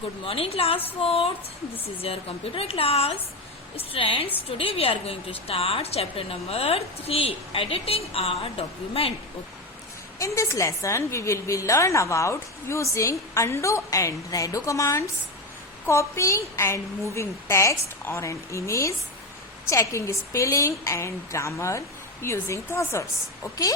Good morning, class 4th. This is your computer class. Students, today we are going to start chapter number 3, editing a document. In this lesson, we will be learn about using undo and redo commands, copying and moving text or an image, checking spelling and grammar using cursors. Okay?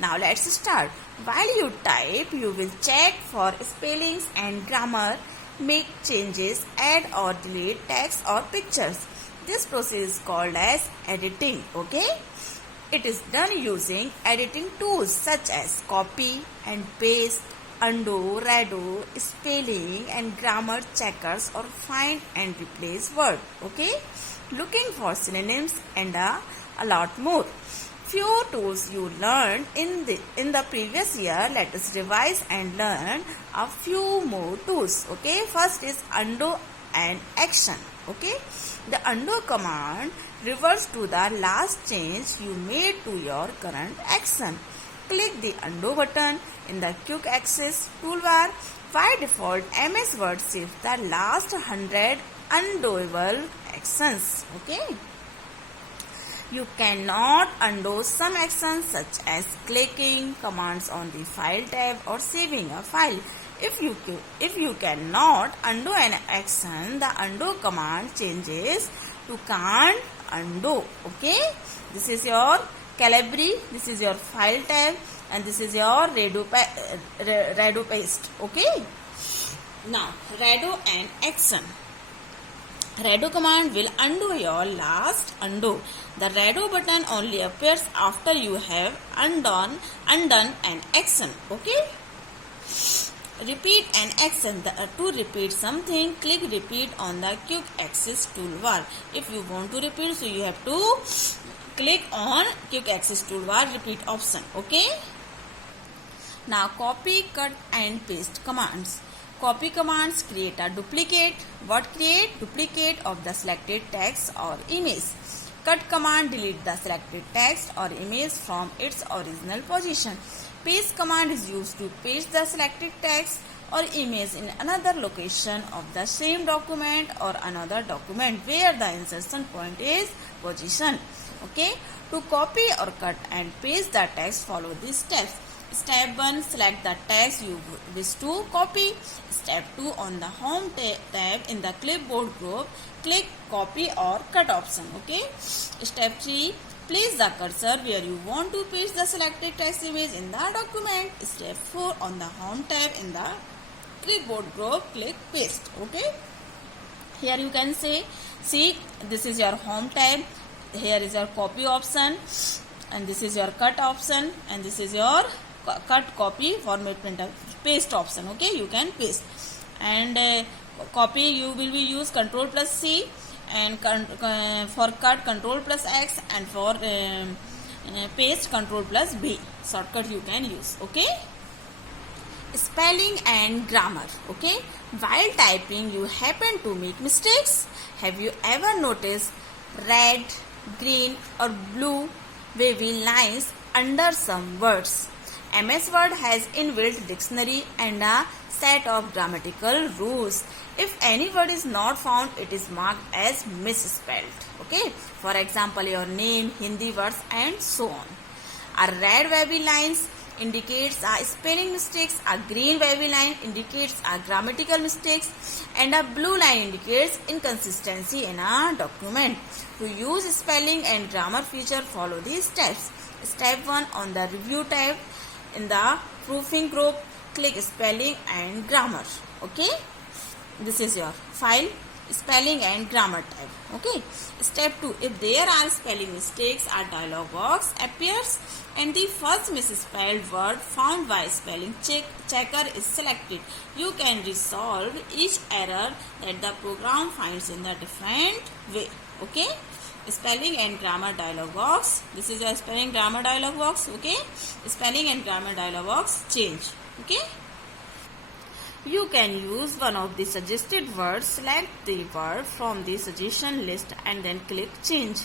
Now let's start. While you type, you will check for spellings and grammar, make changes, add or delete text or pictures. This process is called as editing. Okay? It is done using editing tools such as copy and paste, undo, redo, spelling and grammar checkers or find and replace word. Okay? Looking for synonyms and a lot more. Few tools you learned in the previous year. Let us revise and learn a few more tools. Okay, first is undo and action. Okay, the undo command refers to the last change you made to your current action. Click the undo button in the quick access toolbar. By default, MS Word saves the last 100 undoable actions. Okay. You cannot undo some actions such as clicking commands on the file tab or saving a file. If you cannot undo an action, the undo command changes to can't undo. Okay, this is your Calibri, this is your file tab, and this is your redo paste. Okay, now redo and action. Redo command will undo your last undo. The redo button only appears after you have undone an action. Okay? Repeat an action. To repeat something, click repeat on the quick access toolbar. If you want to repeat, so you have to click on quick access toolbar repeat option. Okay? Now copy, cut and paste commands. Copy commands create a duplicate. What create? Duplicate of the selected text or image. Cut command delete the selected text or image from its original position. Paste command is used to paste the selected text or image in another location of the same document or another document where the insertion point is positioned. Okay? To copy or cut and paste the text, follow these steps. Step 1. Select the text you wish to copy. Step 2. On the home tab in the clipboard group, click copy or cut option. Okay. Step 3. Place the cursor where you want to paste the selected text image in the document. Step 4. On the home tab in the clipboard group, click paste. Okay. Here you can see this is your home tab. Here is your copy option, and this is your cut option, and this is your cut, copy, format, printer, paste option. Okay, you can paste. And copy you will be use Ctrl plus C, and for cut Ctrl plus X, and for paste Ctrl plus B. Shortcut you can use. Okay. Spelling and grammar. Okay, while typing you happen to make mistakes. Have you ever noticed red, green or blue wavy lines under some words? MS Word has inbuilt dictionary and a set of grammatical rules. If any word is not found, it is marked as misspelled. Okay. For example, your name, Hindi words and so on. A red wavy lines indicates a spelling mistakes, a green wavy line indicates a grammatical mistakes, and a blue line indicates inconsistency in a document. To use spelling and grammar feature, follow these steps. Step 1. On the review tab in the proofing group, click spelling and grammar. Okay, this is your file spelling and grammar tab. Okay. Step 2. If there are spelling mistakes, a dialog box appears and the first misspelled word found by spelling checker is selected. You can resolve each error that the program finds in a different way. Okay. Spelling and grammar dialog box. This is a spelling grammar dialog box. Okay. Spelling and grammar dialog box change. Okay. You can use one of the suggested words. Select the word from the suggestion list and then click change.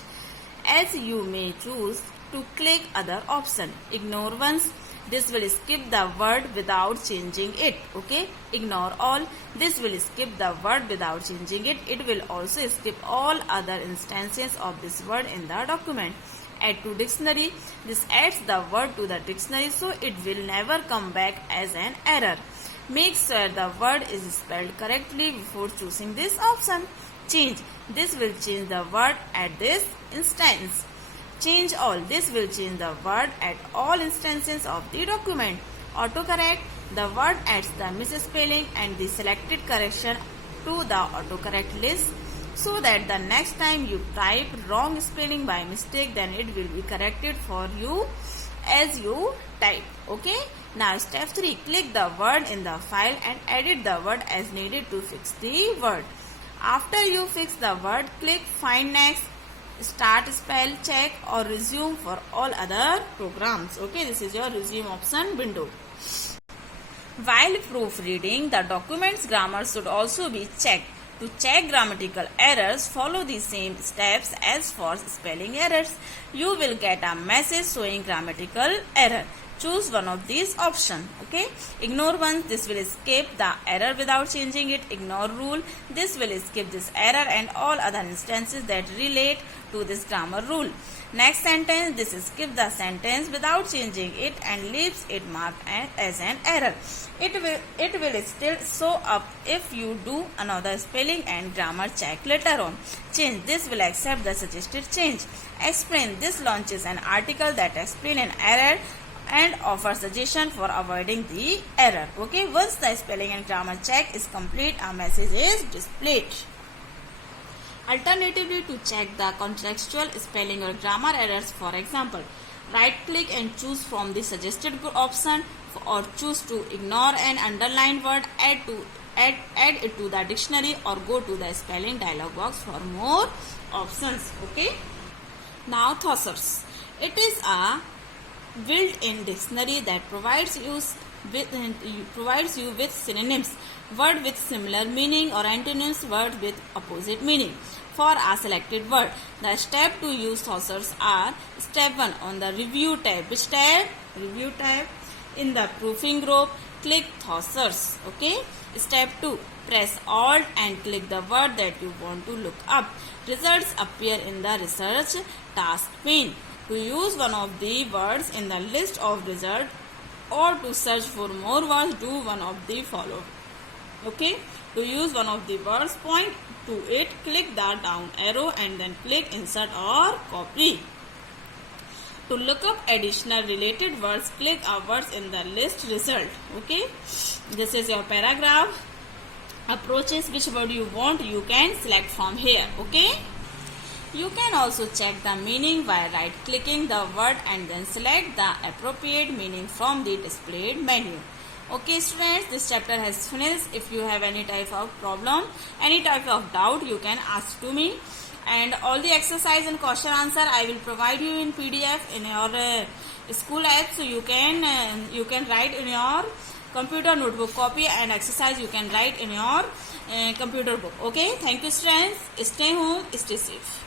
As you may choose to click other option. Ignore once. This will skip the word without changing it. Okay, ignore all. This will skip the word without changing it. It will also skip all other instances of this word in the document. Add to dictionary. This adds the word to the dictionary, so it will never come back as an error. Make sure the word is spelled correctly before choosing this option. Change. This will change the word at this instance. Change all. This will change the word at all instances of the document. Autocorrect. The word adds the misspelling and the selected correction to the autocorrect list, so that the next time you type wrong spelling by mistake, then it will be corrected for you as you type. Okay. Now step 3. Click the word in the file and edit the word as needed to fix the word. After you fix the word, click Find Next, Start Spell Check or Resume for all other programs. Okay, this is your resume option window. While proofreading, the document's grammar should also be checked. To check grammatical errors, follow the same steps as for spelling errors. You will get a message showing grammatical error. Choose one of these options. Okay. Ignore one. This will skip the error without changing it. Ignore rule. This will skip this error and all other instances that relate to this grammar rule. Next sentence. This skip the sentence without changing it and leaves it marked as an error. It will still show up if you do another spelling and grammar check later on. Change. This will accept the suggested change. Explain. This launches an article that explains an error and offer suggestion for avoiding the error. Okay, once the spelling and grammar check is complete, a message is displayed. Alternatively, to check the contextual spelling or grammar errors, for example, right click and choose from the suggested option, or choose to ignore an underlined word, add it to the dictionary, or go to the spelling dialog box for more options. Okay, now thesaurus. It is a built-in dictionary that provides you with synonyms, word with similar meaning, or antonyms, word with opposite meaning for a selected word. The steps to use thesaurus are: step 1, on the review tab. Which tab? Review tab. In the proofing group, click thesaurus. Okay. Step 2, press Alt and click the word that you want to look up. Results appear in the research task pane. To use one of the words in the list of results or to search for more words, do one of the following. Okay, to use one of the words, point to it, click the down arrow and then click insert or copy. To look up additional related words, click a words in the list result. Okay, this is your paragraph. Approaches. Which word you want, you can select from here. Okay. You can also check the meaning by right-clicking the word and then select the appropriate meaning from the displayed menu. Okay students, this chapter has finished. If you have any type of problem, any type of doubt, you can ask to me. And all the exercise and question answer I will provide you in PDF in your school app. So you can write in your computer notebook copy, and exercise you can write in your computer book. Okay, thank you students. Stay home, stay safe.